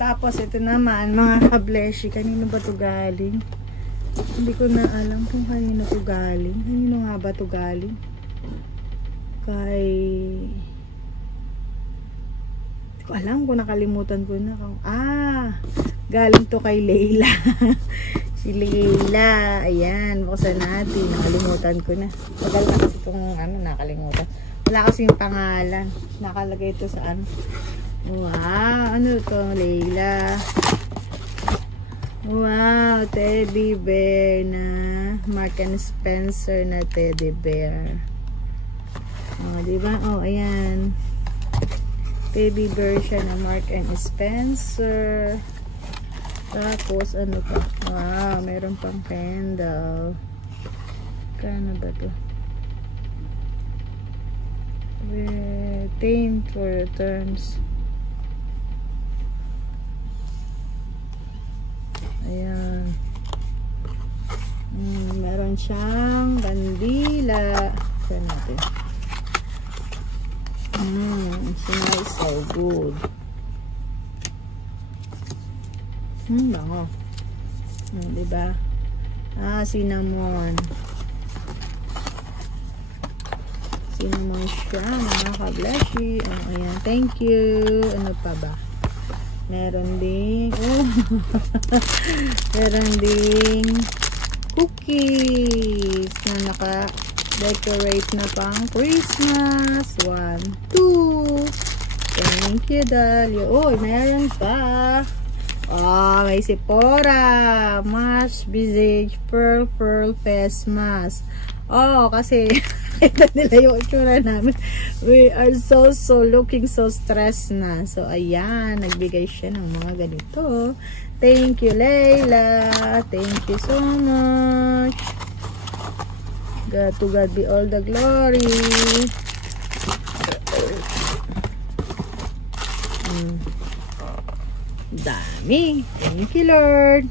Tapos ito naman, mga kableshi. Kanino ba to galing? Hindi ko na alam kung kanino to galing. Kanino nga ba to galing? Kay... Hindi ko alam kung nakalimutan ko na. Galing to kay Leila. Si Leila. Ayan, buksan natin. Nakalimutan ko na. Tagal na kasi itong nakalimutan. Wala kasi yung pangalan. Nakalagay ito sa ano. Wow, ano to, Leila? Wow, teddy bear na Mark and Spencer na teddy bear. Diba? Ayan. Teddy bear siya na Mark and Spencer. Tapos, ano pa? Wow, meron pang candle. Kano ba to? Retain for returns. Ayan. Meron siyang bandila. Saan natin? Smells so good. Bango. Diba? Cinnamon. Cinnamon siya, mga kableshi. Ayan. Thank you. Ano pa ba? Meron ding meron ding cookies na naka-decorate na pang Christmas. 1, 2. Thank you, Dalio. Meron pa. May Sephora Mash Visage Pearl Face Mask. Kasi ito nila yung itsura namin. We are so looking so stressed na. So, ayan. Nagbigay siya ng mga ganito. Thank you, Leila. Thank you so much. To God be all the glory. Dami. Thank you, Lord.